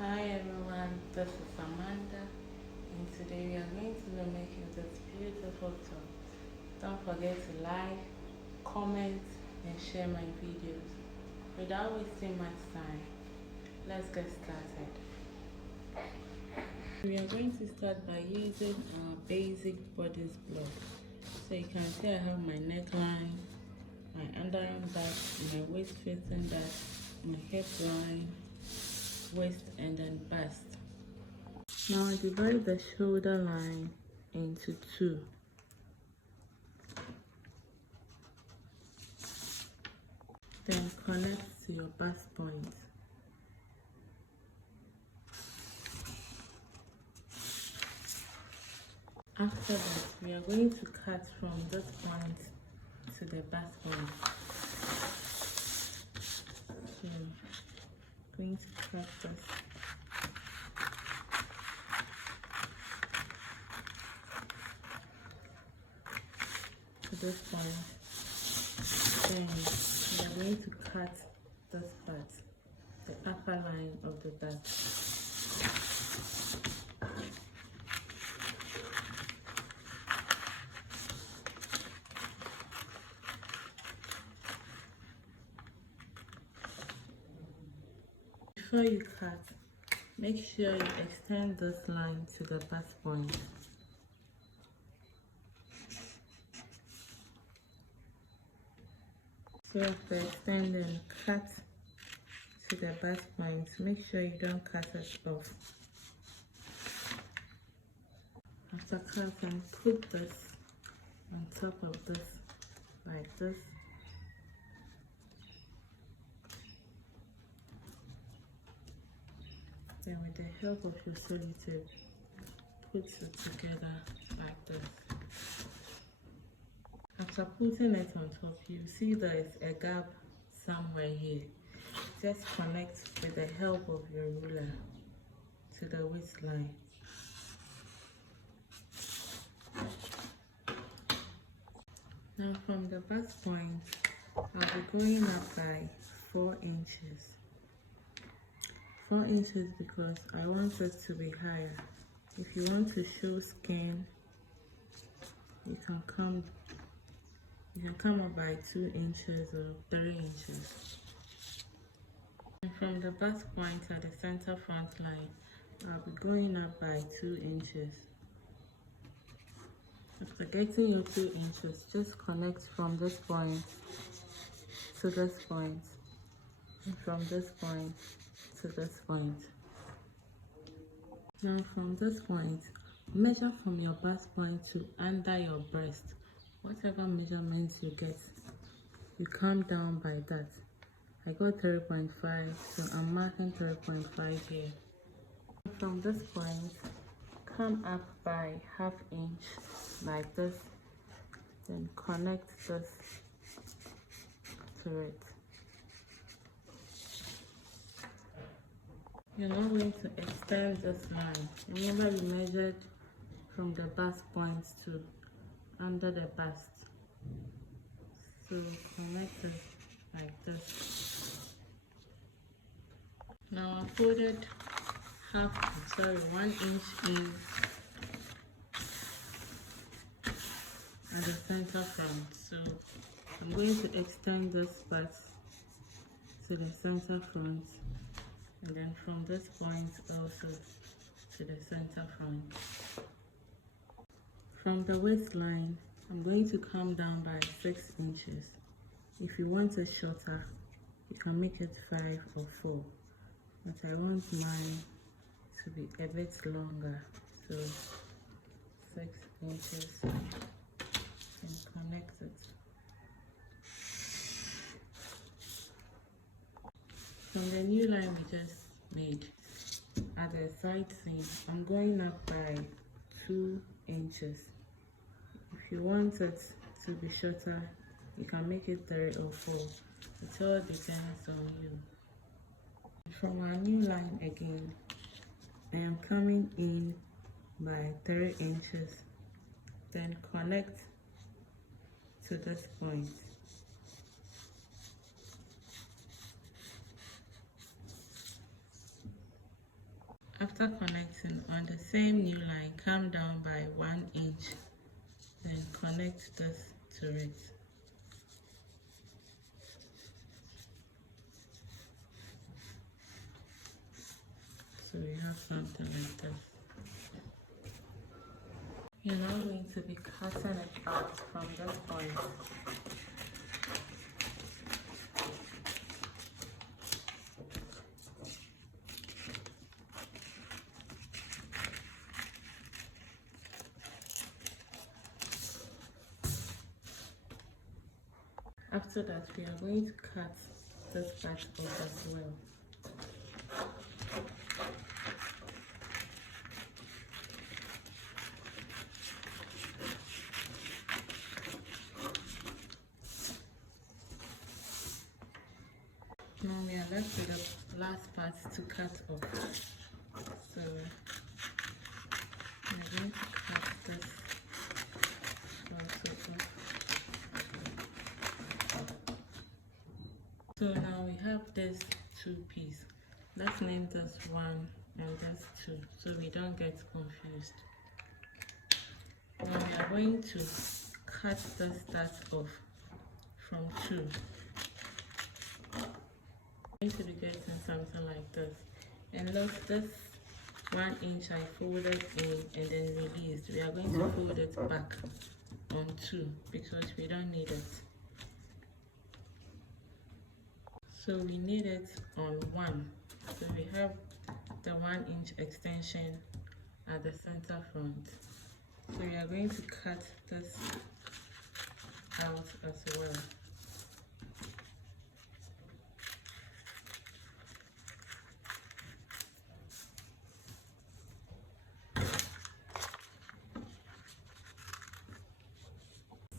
Hi everyone, this is Amanda, and today we are going to be making this beautiful top. Don't forget to like, comment, and share my videos. Without wasting much time, let's get started. We are going to start by using our basic bodice block. So you can see I have my neckline, my underarm dart, my waist facing dart, my hip line, waist, and then bust. Now I divide the shoulder line into two. Then connect to your bust point. After that, we are going to cut from this point to the bust point. So, going to cut this. To this point. Then we are going to cut this part, the upper line of the bust. Before you cut, make sure you extend this line to the bust point. So after extending, cut to the bust point. Make sure you don't cut it off. After cutting, put this on top of this, like this. Then with the help of your sellotape, put it together like this. After putting it on top, you see there is a gap somewhere here. Just connect with the help of your ruler to the waistline. Now from the bust point, I'll be going up by 4 inches. 4 inches because I want it to be higher. If you want to show skin, you can come up by 2 inches or 3 inches. And from the bust point at the center front line, I'll be going up by 2 inches. After getting your 2 inches, just connect from this point to this point, and from this point to this point. Now from this point, measure from your bust point to under your breast. Whatever measurements you get, you come down by that. I got 3.5, so I'm marking 3.5 here. From this point, come up by ½ inch like this, then connect this to it. You're now going to extend this line. Remember we measured from the bust point to under the bust. So connect it like this. Now I folded 1 inch in at the center front. So I'm going to extend this part to the center front, and then from this point also to the center front. From the waistline, I'm going to come down by 6 inches. If you want it shorter, you can make it 5 or 4, but I want mine to be a bit longer, so 6 inches, and connect it. From the new line we just made at the side seam, I'm going up by 2 inches. If you want it to be shorter, you can make it 3 or 4. It all depends on you. From our new line again, I am coming in by 3 inches, then connect to this point. After connecting on the same new line, come down by 1 inch, then connect this to it. So we have something like this. You're now going to be cutting it out from this point. After that, we are going to cut this part off as well. Now we are left with the last part to cut off. So we are going to cut this also off. So now we have this two piece. Let's name this 1 and this 2 so we don't get confused. Now we are going to cut the start off from 2. Going to be getting something like this, and look, this 1 inch I folded in and then released. We are going to fold it back on 2 because we don't need it. So we need it on 1. So we have the 1 inch extension at the center front. So we are going to cut this out as well.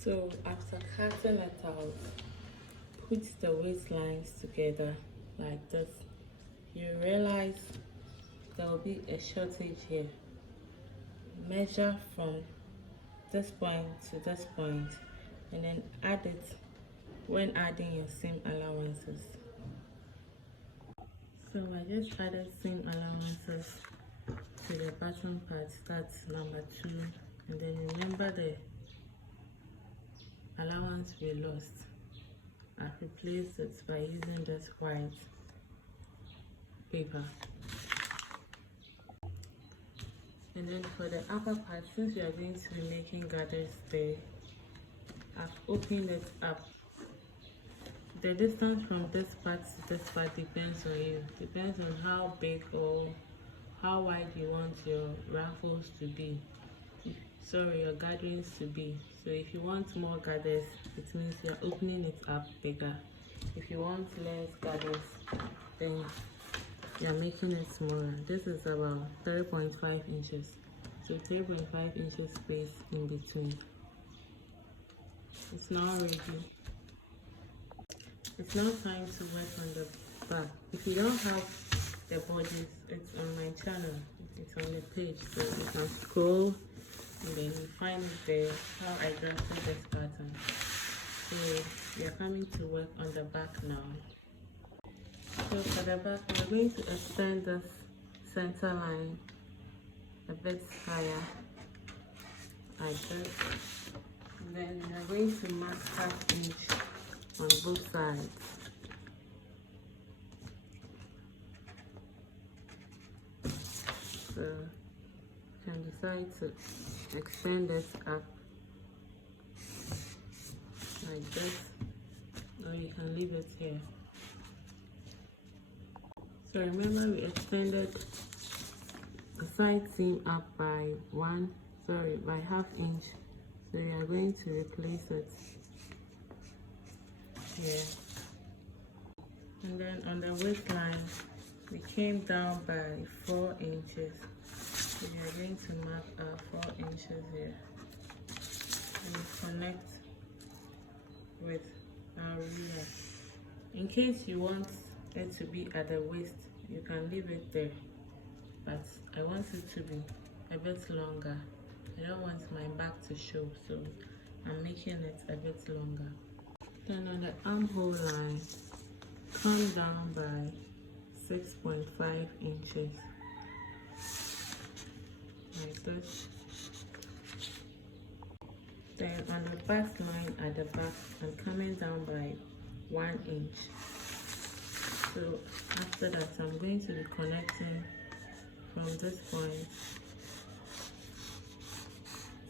So after cutting it out, put the waistlines together like this. You realize there will be a shortage here. Measure from this point to this point and then add it when adding your seam allowances. So I just added seam allowances to the bottom part, that's number 2, and then remember the allowance we lost. I've replaced it by using this white paper. And then for the upper part, since we are going to be making gathers there, I've opened it up. The distance from this part to this part depends on you. Depends on how big or how wide you want your ruffles to be. Sorry, your gatherings to be. So if you want more gathers, it means you're opening it up bigger. If you want less gathers, then you're making it smaller. This is about 3.5 inches. So 3.5 inches space in between. It's now ready. It's now time to work on the back. If you don't have the bodies, it's on my channel. It's on the page, so you can scroll and then you find it there how I drafted this pattern. So we are coming to work on the back now. So for the back, we're going to extend this center line a bit higher like this. And then we're going to mark 1/2 inch on both sides. So you can decide to extend this up like this, or you can leave it here. So remember, we extended the side seam up by 1/2 inch. So we are going to replace it here. And then on the waistline, we came down by 4 inches. So we are going to mark our 4 inches here and connect with our ruler. In case you want it to be at the waist, you can leave it there, but I want it to be a bit longer. I don't want my back to show, so I'm making it a bit longer. Then on the armhole line, come down by 6.5 inches. like this. Then on the bust line at the back, I'm coming down by 1 inch. So after that, I'm going to be connecting from this point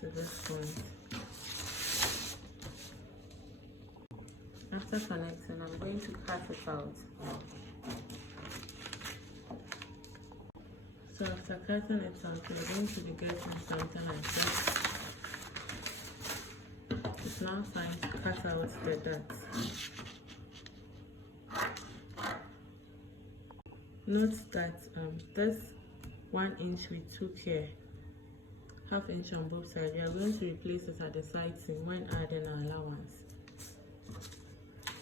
to this point. After connecting, I'm going to cut it out. So after cutting it out, we're going to be getting something like that. It's now time to cut out the dots. Note that this 1 inch we took here, ½ inch on both sides, we are going to replace it at the side seam when adding our allowance.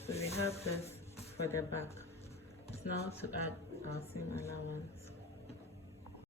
So we have this for the back. It's now to add our seam allowance.